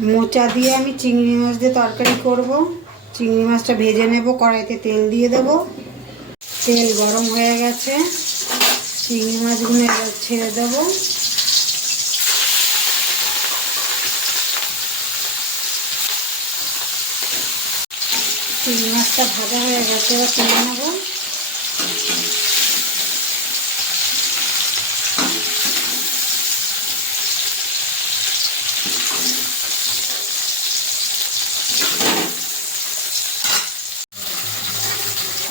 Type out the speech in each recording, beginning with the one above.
মোচা দিয়ে আমি চিংড়ি মাছ দিয়ে তরকারি করব। চিংড়ি মাছটা ভেজে নেব, কড়াইতে তেল দিয়ে দেব। তেল গরম হয়ে গেছে, চিংড়ি মাছগুলো এবার ছেড়ে দেব। চিংড়ি মাছটা ভাজা হয়ে গেছে, এবার তুলে নেব।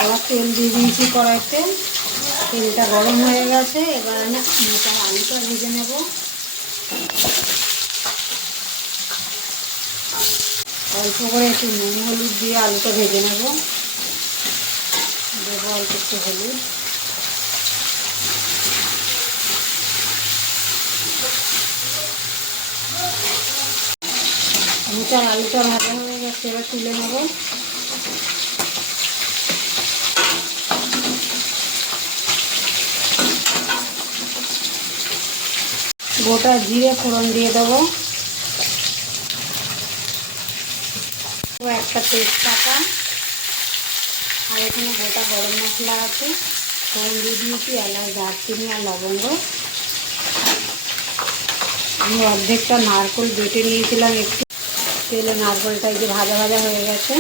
আবার তেল দিয়ে দিয়েছি কড়াইতে, তেলটা গরম হয়ে গেছে। এবার আমি মোটার আলুটা ভেজে নেব। অল্প করে একটু নুন হলুদ দিয়ে আলুটা ভেজে নেব। দেবো অল্প একটু হলুদ। মোটার আলুটা ভাজা হয়ে গেছে, এবার তুলে নেব। গোটা জিরে ফোড়ন দিয়ে দেবো, একটা তেজপাতা, আর এখানে গোটা গরম মশলা আছে, ফোড়ন দিয়ে দিয়েছি, এলাচ, দারচিনি আর লবঙ্গ। আমি অর্ধেকটা নারকেল বেটে নিয়েছিলাম, একটু তেলে নারকেলটা যে ভাজা ভাজা হয়ে গেছে।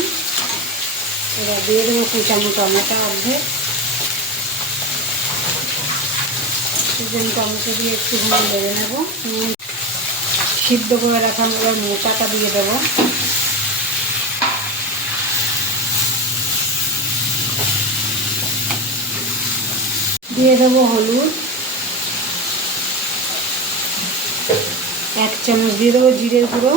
এবার দিয়ে দেবো কুচানো টমেটো অর্ধেক। টমেটো দিয়ে একটুখানি বেড়ে নেব। সিদ্ধ করে রাখা এবার মোচাটা দিয়ে দেবো। দিয়ে দেবো হলুদ, 1 চামচ দিয়ে দেবো জিরের গুঁড়ো,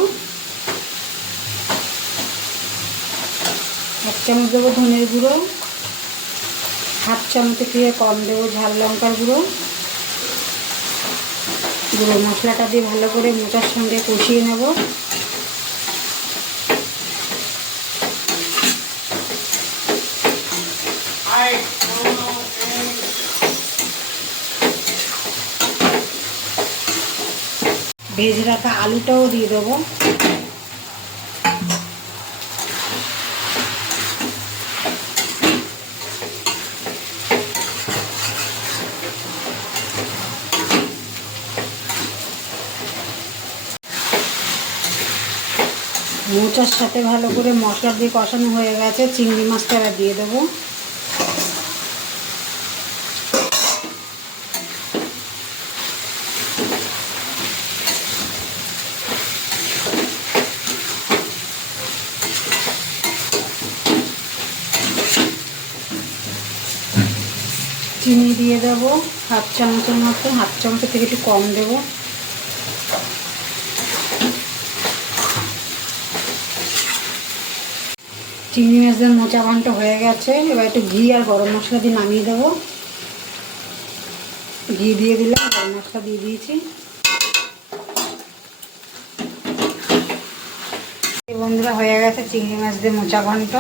1 চামচ দেবো ধনের গুঁড়ো, 1/2 চামচের থেকে কম দেবো ঝাল লঙ্কার গুঁড়ো। গুঁড়ো মশলাটা দিয়ে ভালো করে মোচার সঙ্গে কষিয়ে নেব। ভেজে রাখা আলুটাও দিয়ে দেবো। মোচার সাথে ভালো করে মশলা দিয়ে কষানো হয়ে গেছে, চিংড়ি মাছটা এবার দিয়ে দেবো। চিনি দিয়ে দেবো 1/2 চামচের মতো, 1/2 চামচের থেকে একটু কম দেবো। চিংড়ি মাছের মোচা ঘন্ট হয়ে গেছে, এবার একটু ঘি আর গরম মশলা দিয়ে নামিয়ে দেবো। ঘি দিয়ে দিলাম, গরম মশলা দিয়ে দিয়েছি। বন্ধুরা হয়ে গেছে চিংড়ি মাছ দিয়ে মোচা ঘন্ট।